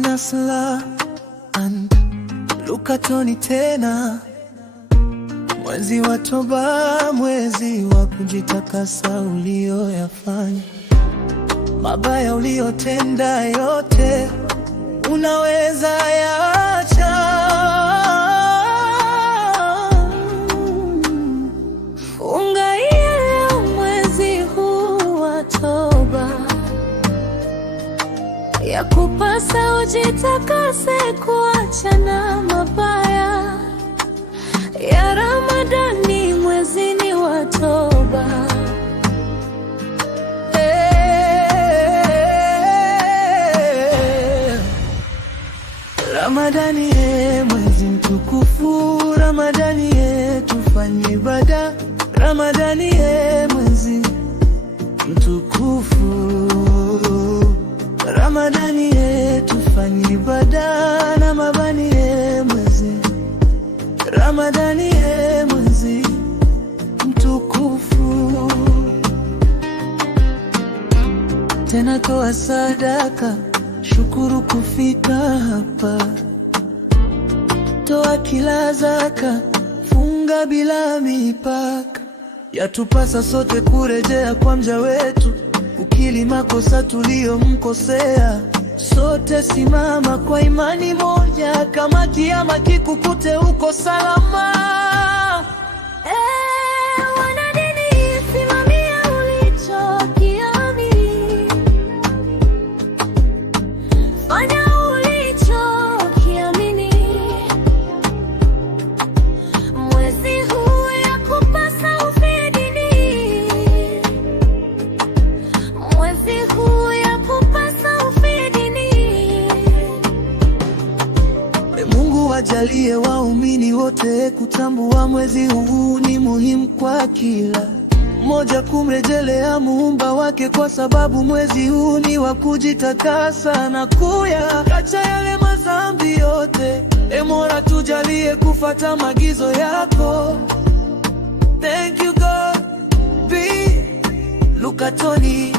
Nasla and Luka Tony tena. Mwezi wa Toba, mwezi wa kujitakasa ulioyafanya. Mabaya uliotenda yote unaweza yaacha. Furahia mwezi huu wa Toba, ya kupasa ujitakase, kuachana mabaya. Ya Ramadhani, mwezini wa Toba. Ramadhani mwezi mtukufu. Ramadhani tufanye ibada. Ramadhani mwezi mtukufu. Ramadhani tufanye ibada na mabani mwezi. Ramadhani mwezi mtukufu. Tena toa sadaka, shukuru kufika hapa. Toa kila zaka, funga bila mipaka. Yatupasa sote kurejea kwa mja wetu, ukili makosa tuliyomkosea. Sote simama kwa imani moja, kama kiama kikukute uko salama. Wanadini, simamia ulichokiamini. Fanya ulichokiamini. Mwezi huu yakupasa ufidini. Mwezi huu yakupasa ufidini. Mungu wajalie waumini wote kutambua mwezi huu ni muhimu kwa kila mmoja kumrejelea Muumba wake, kwa sababu mwezi huu ni wa kujitakasa na kuyaacha yale madhambi yote. Mola tujalie kufuata maagizo yako. Thank you God. Luka Tony.